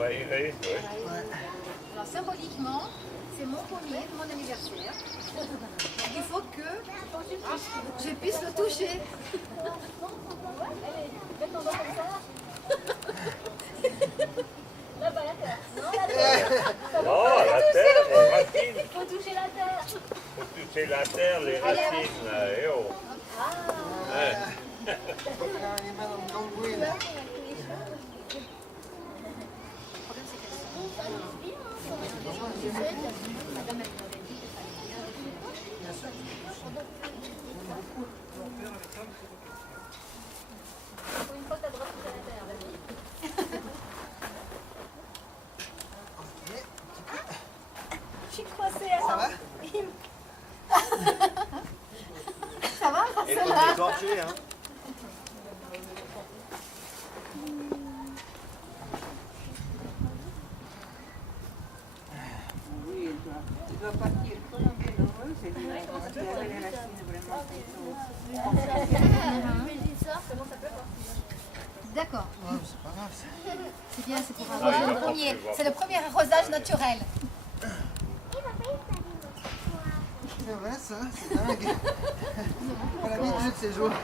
va errer. Oui. Alors symboliquement, c'est mon pommier de mon anniversaire. Donc il faut que je puisse le toucher. Allez, mets ton doigt comme ça. Là-bas, la terre. Non, la terre. Non, la terre, les racines. Il faut toucher la terre. Il faut toucher la terre, les racines. Là, eh oh. Ouais. Une fois que t'as le droit de toucher la terre, vas-y. Je suis coincée, Ça va? Ça va, Et Marcella? on est torché, hein? Oui, il doit partir comme un bienheureux, c'est lui qui a les racines vraiment Comment ça peut pas? D'accord. Ouais, c'est pas grave ça. C'est bien, c'est pour Ah, arroser il va le premier. pas C'est le premier arrosage naturel. C'est vrai ça, c'est dingue. Pas l'habitude ces jours.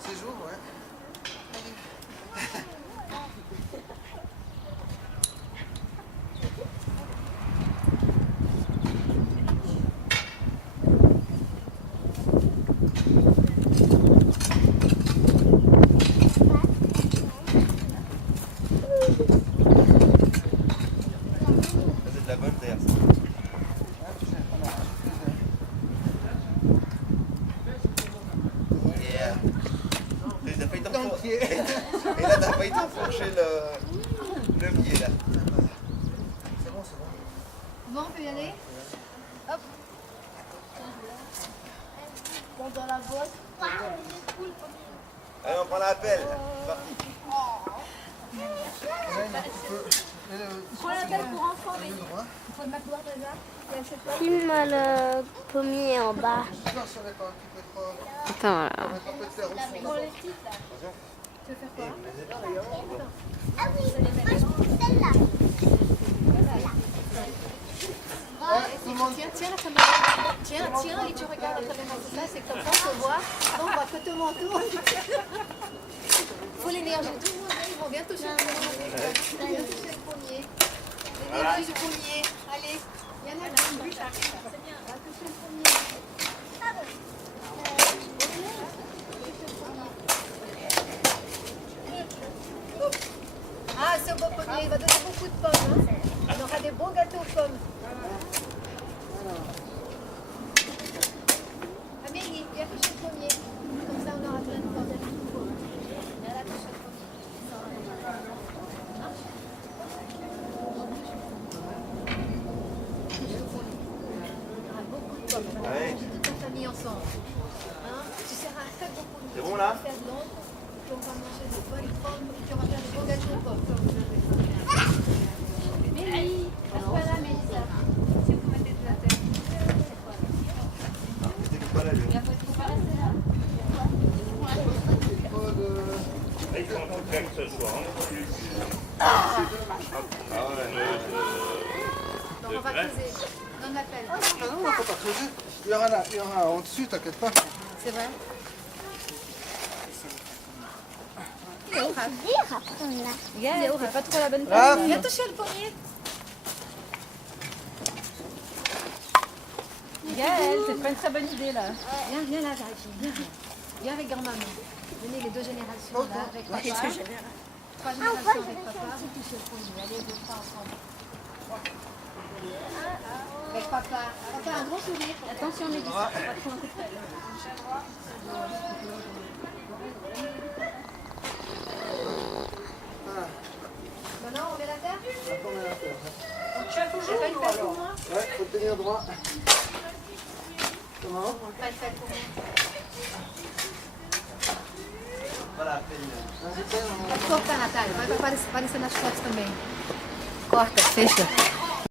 Ces jours, ouais. C'est de la bonne terre ça. Et t'as failli t'enfoncer. Et là t'as failli t'enfoncer le pied là. C'est bon, c'est bon. Bon, on peut y aller? Hop. Bon, dans la boîte. Allez, on prend l'appel. Prends la belle pour enfants, mais Il faut le mettre déjà. Filme le pommier en bas. Attends, là. prends les petites là. Tu veux faire quoi? Ah oui, moi je trouve celle-là. Tiens la caméra. Tiens, et tu regardes la caméra. Ça, c'est comme ça, on te voit. On voit que ton manteau. Il faut l'énergie. Tout le monde, ils vont bien toucher le pommier. Bien toucher le pommier. L'énergie du pommier. Allez. Il y en a qui touchent. C'est bien. On va toucher le pommier. Ah, ce beau pommier, il va donner beaucoup de pommes. Hein. On aura des bons gâteaux aux pommes. Amélie, viens toucher le pommier. Comme ça, on aura plein de pommes. Viens là, toucher le pommier. Touche le pommier. On aura beaucoup de pommes. Ouais. Toute ta famille ensemble. Hein. Tu seras un très beau pommier. C'est bon, là? On va faire de l'ombre, et puis on va manger de bonnes pommes, et puis on va faire de beaux gâteaux aux pommes. Mélie, reste pas là, Mélissa. Si vous mettez de la tête. C'était pas là, lui. Il faut pas rester là. Ils font tout faire ce soir. Donc on va creuser. Donne la pelle. Ah non, on ne faut pas creuser. Il y aura là, il y aura en dessus, t'inquiète pas. C'est vrai? Il est où, Raph? Il est où, C'est pas trop la bonne Raph. place. Viens toucher le pommier. Gaëlle, c'est pas une très bonne idée là. Viens là, Viens. Viens avec grand-maman. Venez les deux générations là, avec papa. Trois générations avec papa. Vous touchez le pommier. Allez, vous trois ensemble. Avec papa. Papa, un gros sourire. Attention, Mélissa, faut pas trop un coup de pelle. Maintenant, on met la terre. Après, on met la terre. Tu as toujours pas une pelle pour moi? Ouais, faut tenir droit. Comment? Pas une pelle pour moi. Pas la peine. Pode cortar, Natália. Vai aparecer nas fotos também. Corta, fecha.